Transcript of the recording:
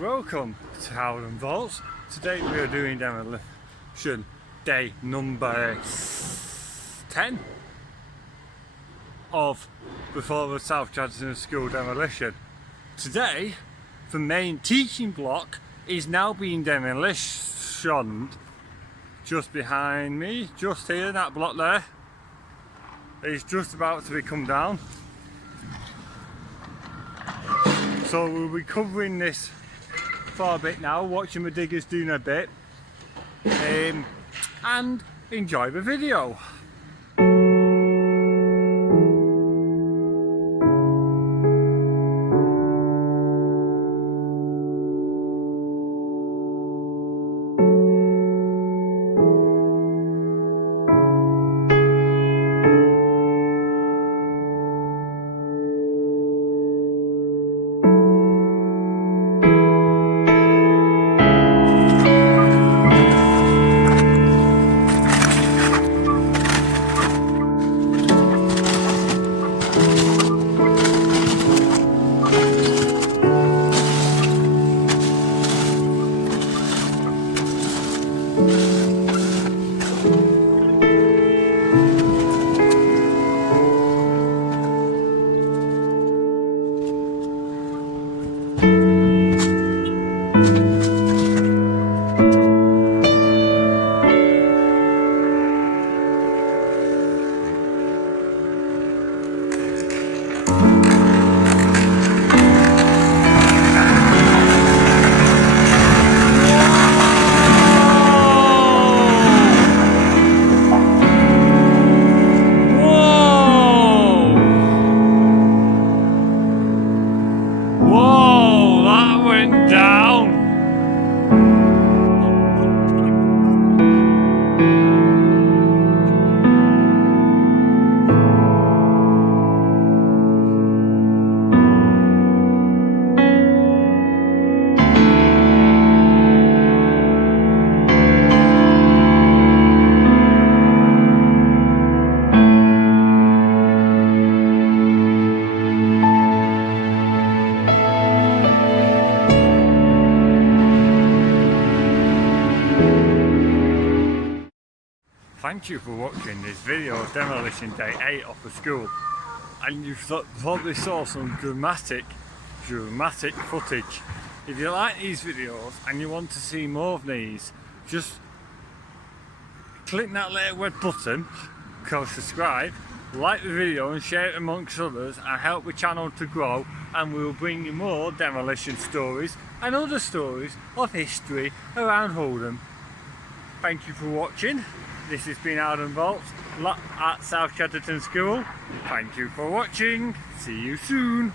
Welcome to Chadderton Vaults. Today we are doing demolition day number 10 of before the South Chadderton School demolition. Today the main teaching block is now being demolitioned just behind me, just here, that block there. It's just about to be come down. So we'll be covering this for a bit now, watching the diggers doing a bit, and enjoy the video. Thank you for watching this video of demolition day 8 of the school, and you probably saw some dramatic footage. If you like these videos and you want to see more of these, just click that little red button, called subscribe, like the video and share it amongst others and help the channel to grow, and we will bring you more demolition stories and other stories of history around Oldham. Thank you for watching. This has been Chadderton Vaults at South Chadderton School. Thank you for watching. See you soon.